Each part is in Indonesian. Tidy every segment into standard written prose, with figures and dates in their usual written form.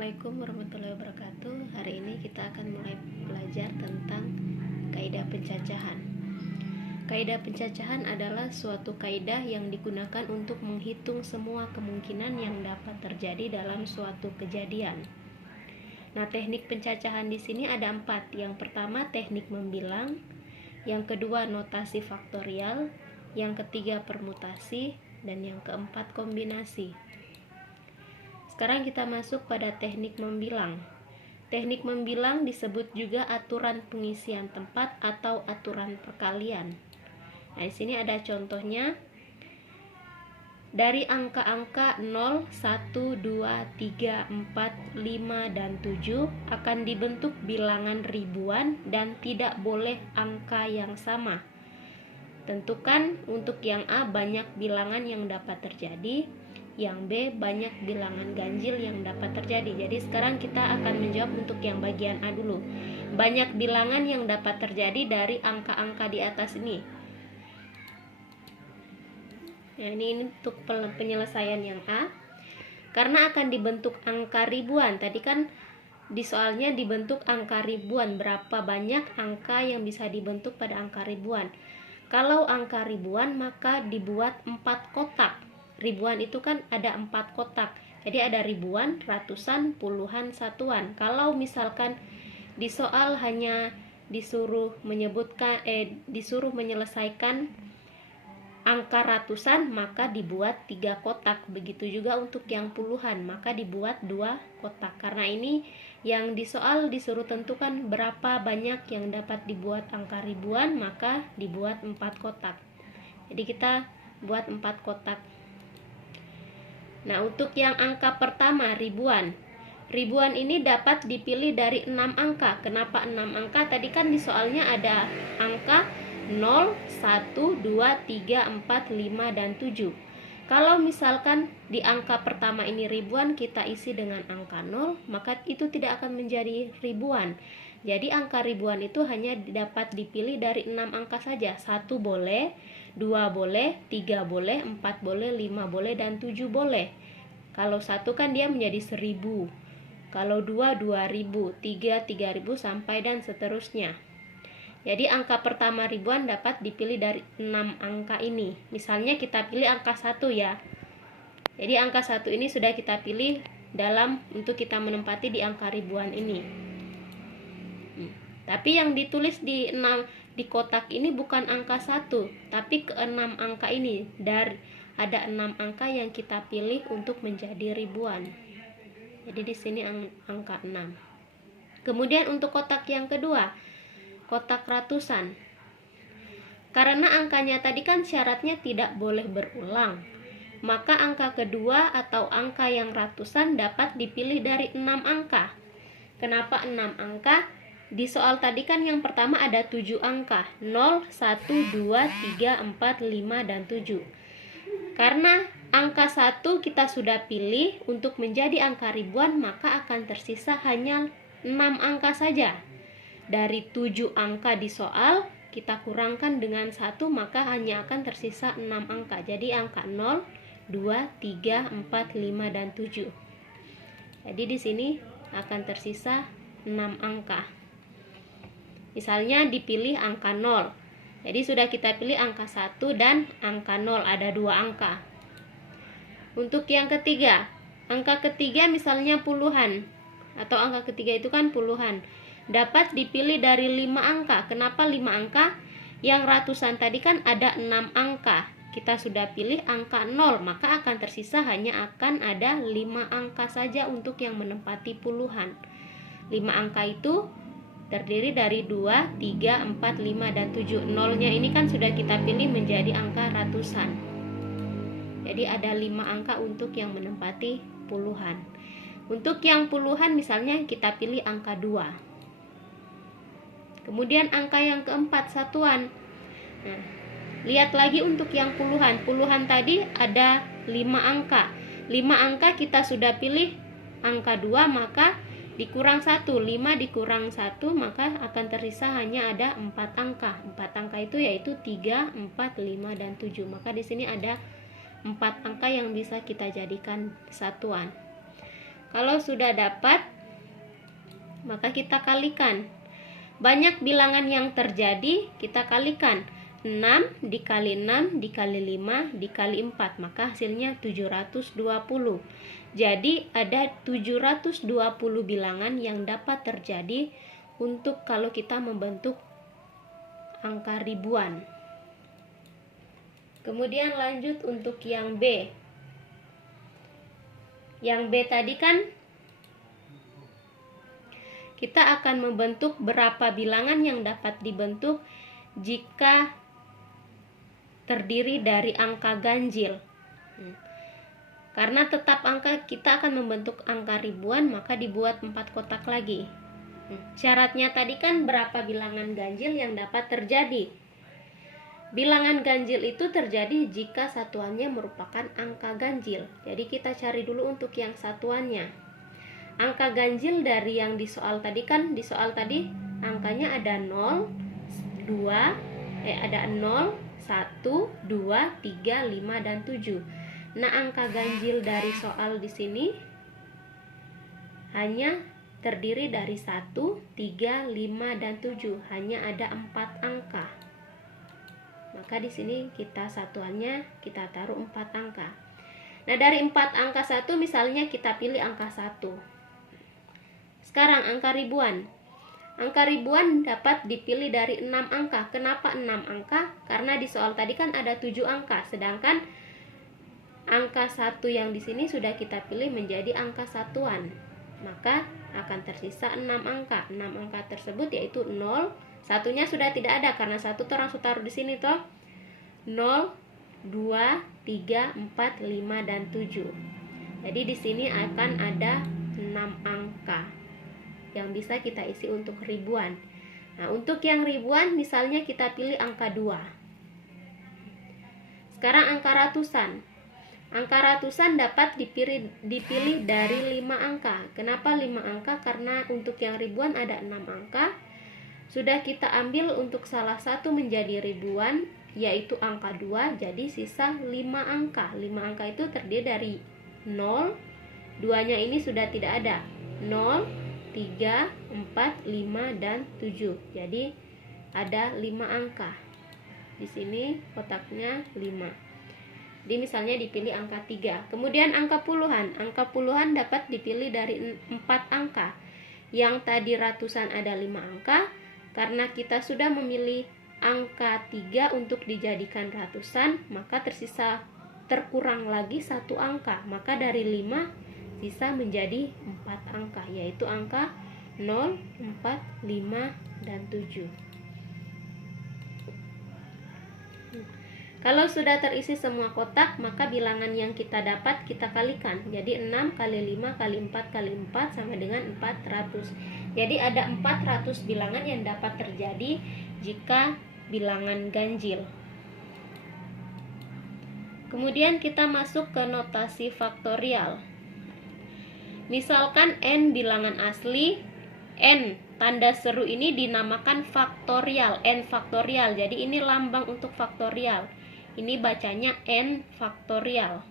Assalamualaikum warahmatullahi wabarakatuh. Hari ini kita akan mulai belajar tentang kaidah pencacahan. Kaidah pencacahan adalah suatu kaidah yang digunakan untuk menghitung semua kemungkinan yang dapat terjadi dalam suatu kejadian. Nah, teknik pencacahan di sini ada 4. Yang pertama teknik membilang, yang kedua notasi faktorial, yang ketiga permutasi, dan yang keempat kombinasi. Sekarang kita masuk pada teknik membilang. Teknik membilang disebut juga aturan pengisian tempat atau aturan perkalian. Nah, di sini ada contohnya. Dari angka-angka 0, 1, 2, 3, 4, 5, dan 7 akan dibentuk bilangan ribuan dan tidak boleh angka yang sama. Tentukan untuk yang A banyak bilangan yang dapat terjadi, yang B banyak bilangan ganjil yang dapat terjadi. Jadi sekarang kita akan menjawab untuk yang bagian A dulu. Banyak bilangan yang dapat terjadi dari angka-angka di atas ini. Nah, ini untuk penyelesaian yang A. Karena akan dibentuk angka ribuan. Tadi kan di soalnya dibentuk angka ribuan. Berapa banyak angka yang bisa dibentuk pada angka ribuan? Kalau angka ribuan maka dibuat 4 kotak. Ribuan itu kan ada 4 kotak. Jadi ada ribuan, ratusan, puluhan, satuan. Kalau misalkan di soal hanya disuruh menyelesaikan angka ratusan, maka dibuat 3 kotak. Begitu juga untuk yang puluhan, maka dibuat 2 kotak. Karena ini yang di soal disuruh tentukan berapa banyak yang dapat dibuat angka ribuan, maka dibuat 4 kotak. Jadi kita buat 4 kotak. Nah, untuk yang angka pertama ribuan. Ribuan ini dapat dipilih dari 6 angka. Kenapa 6 angka? Tadi kan di soalnya ada angka 0, 1, 2, 3, 4, 5, dan 7. Kalau misalkan di angka pertama ini ribuan, kita isi dengan angka 0, maka itu tidak akan menjadi ribuan. Jadi angka ribuan itu hanya dapat dipilih dari 6 angka saja. 1 boleh, 2 boleh, 3 boleh, 4 boleh, 5 boleh, dan 7 boleh. Kalau 1 kan dia menjadi 1000. Kalau 2, 2000, 3, 3000, sampai dan seterusnya. Jadi angka pertama ribuan dapat dipilih dari 6 angka ini. Misalnya kita pilih angka 1 ya. Jadi angka 1 ini sudah kita pilih untuk kita menempati di angka ribuan ini. Tapi yang ditulis di kotak ini bukan angka 1, tapi ke-6 angka ini. Ada 6 angka yang kita pilih untuk menjadi ribuan. Jadi di sini angka 6. Kemudian untuk kotak yang kedua, kotak ratusan. Karena angkanya tadi kan syaratnya tidak boleh berulang, maka angka kedua atau angka yang ratusan dapat dipilih dari 6 angka. Kenapa 6 angka? Di soal tadi kan yang pertama ada 7 angka, 0, 1, 2, 3, 4, 5, dan 7. Karena angka 1 kita sudah pilih untuk menjadi angka ribuan, maka akan tersisa hanya 6 angka saja. Dari 7 angka di soal, kita kurangkan dengan 1, maka hanya akan tersisa 6 angka. Jadi angka 0, 2, 3, 4, 5, dan 7. Jadi di sini akan tersisa 6 angka. Misalnya dipilih angka 0. Jadi sudah kita pilih angka 1 dan angka 0, ada 2 angka. Untuk yang ketiga, angka ketiga misalnya puluhan, atau angka ketiga itu kan puluhan, dapat dipilih dari 5 angka. Kenapa 5 angka? Yang ratusan tadi kan ada 6 angka. Kita sudah pilih angka 0, maka akan tersisa hanya akan ada 5 angka saja untuk yang menempati puluhan. 5 angka itu terdiri dari 2, 3, 4, 5, dan 7. Nolnya ini kan sudah kita pilih menjadi angka ratusan. Jadi ada 5 angka untuk yang menempati puluhan. Untuk yang puluhan misalnya kita pilih angka 2. Kemudian angka yang keempat, satuan. Nah, lihat lagi untuk yang puluhan. Puluhan tadi ada 5 angka. 5 angka kita sudah pilih angka 2, maka dikurang 1, 5 dikurang 1, maka akan tersisa hanya ada 4 angka. 4 angka itu yaitu 3, 4, 5, dan 7. Maka di sini ada 4 angka yang bisa kita jadikan satuan. Kalau sudah dapat, maka kita kalikan. Banyak bilangan yang terjadi, kita kalikan. 6 dikali 6 dikali 5 dikali 4, maka hasilnya 720. Jadi ada 720 bilangan yang dapat terjadi untuk kalau kita membentuk angka ribuan. Kemudian lanjut untuk yang B. Yang B tadi kan kita akan membentuk berapa bilangan yang dapat dibentuk jika terdiri dari angka ganjil. Karena tetap angka, kita akan membentuk angka ribuan, maka dibuat 4 kotak lagi. Syaratnya tadi kan berapa bilangan ganjil yang dapat terjadi. Bilangan ganjil itu terjadi jika satuannya merupakan angka ganjil. Jadi kita cari dulu untuk yang satuannya. Angka ganjil dari yang di soal tadi kan, di soal tadi angkanya ada 0, 1, 2, 3, 5, dan 7. Nah, angka ganjil dari soal di sini hanya terdiri dari 1, 3, 5, dan 7. Hanya ada 4 angka. Maka di sini kita satuannya kita taruh 4 angka. Nah, dari 4 angka 1 misalnya kita pilih angka 1. Sekarang angka ribuan. Angka ribuan dapat dipilih dari 6 angka. Kenapa 6 angka? Karena di soal tadi kan ada 7 angka, sedangkan angka 1 yang di sini sudah kita pilih menjadi angka satuan. Maka akan tersisa 6 angka. 6 angka tersebut yaitu 0, satunya sudah tidak ada karena 1 tuh langsung taruh di sini toh. 0, 2, 3, 4, 5, dan 7. Jadi di sini akan ada 6 angka yang bisa kita isi untuk ribuan. Nah, untuk yang ribuan misalnya kita pilih angka 2. Sekarang angka ratusan. Angka ratusan dapat dipilih dari 5 angka. Kenapa 5 angka? Karena untuk yang ribuan ada 6 angka. Sudah kita ambil untuk salah satu menjadi ribuan, yaitu angka 2, jadi sisa 5 angka. 5 angka itu terdiri dari 0, 2-nya ini sudah tidak ada. 0, 3, 4, 5, dan 7. Jadi ada 5 angka. Di sini kotaknya 5. Jadi misalnya dipilih angka 3. Kemudian angka puluhan. Angka puluhan dapat dipilih dari 4 angka. Yang tadi ratusan ada 5 angka. Karena kita sudah memilih angka 3 untuk dijadikan ratusan, maka terkurang lagi 1 angka. Maka dari 5 sisa menjadi 4 angka, yaitu angka 0, 4, 5, dan 7. Kalau sudah terisi semua kotak, maka bilangan yang kita dapat kita kalikan. Jadi 6 kali 5 kali 4 kali 4 sama dengan 400. Jadi ada 400 bilangan yang dapat terjadi jika bilangan ganjil. Kemudian kita masuk ke notasi faktorial. Misalkan n bilangan asli, n tanda seru ini dinamakan faktorial, n faktorial. Jadi ini lambang untuk faktorial. Ini bacanya n faktorial.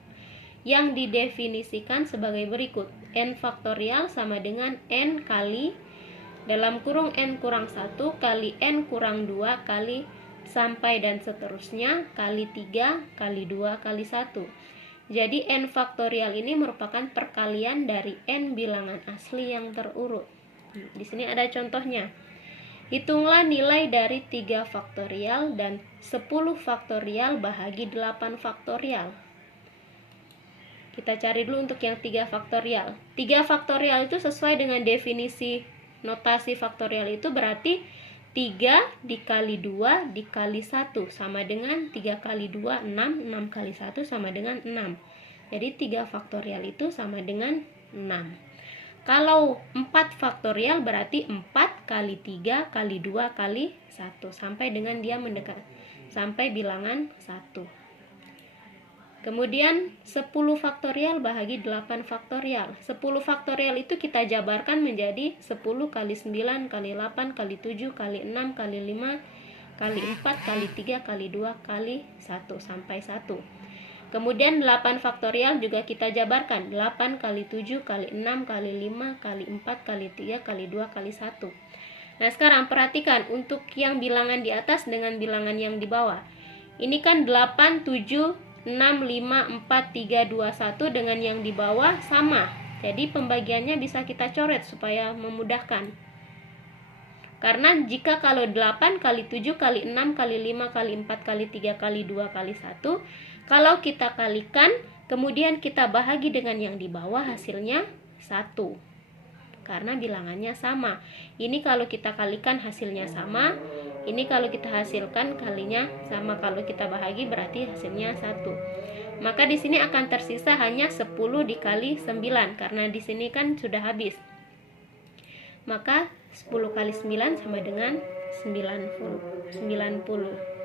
Yang didefinisikan sebagai berikut. N faktorial sama dengan n kali dalam kurung n kurang 1 kali n kurang 2 kali sampai dan seterusnya kali 3 kali 2 kali 1. Jadi n faktorial ini merupakan perkalian dari n bilangan asli yang terurut. Di sini ada contohnya. Hitunglah nilai dari 3 faktorial dan 10 faktorial bahagi 8 faktorial. Kita cari dulu untuk yang 3 faktorial. 3 faktorial itu sesuai dengan definisi notasi faktorial itu berarti 3 dikali 2 dikali 1 sama dengan 3 kali 2, 6, 6 kali 1 sama dengan 6. Jadi 3 faktorial itu sama dengan 6. Kalau 4 faktorial berarti 4 kali 3 kali 2 kali 1 sampai dengan dia mendekat sampai bilangan 1. Kemudian 10 faktorial bahagi 8 faktorial. 10 faktorial itu kita jabarkan menjadi 10 kali 9 kali 8 kali 7 kali 6 kali 5 kali 4 kali 3 kali 2 kali 1 sampai 1. Kemudian 8 faktorial juga kita jabarkan. 8 kali 7 kali 6 kali 5 kali 4 kali 3 kali 2 kali 1. Nah, sekarang perhatikan untuk yang bilangan di atas dengan bilangan yang di bawah. Ini kan 8, 7, 6, 5, 4, 3, 2, 1 dengan yang di bawah sama. Jadi pembagiannya bisa kita coret supaya memudahkan. Karena jika kalau 8 kali 7 kali 6 kali 5 kali 4 kali 3 kali 2 kali 1, kalau kita kalikan, kemudian kita bahagi dengan yang di bawah, hasilnya 1. Karena bilangannya sama. Ini kalau kita kalikan hasilnya sama. Ini kalau kita hasilkan kalinya sama. Kalau kita bahagi berarti hasilnya 1. Maka di sini akan tersisa hanya 10 dikali 9. Karena di sini kan sudah habis. Maka 10 kali 9 sama dengan 90.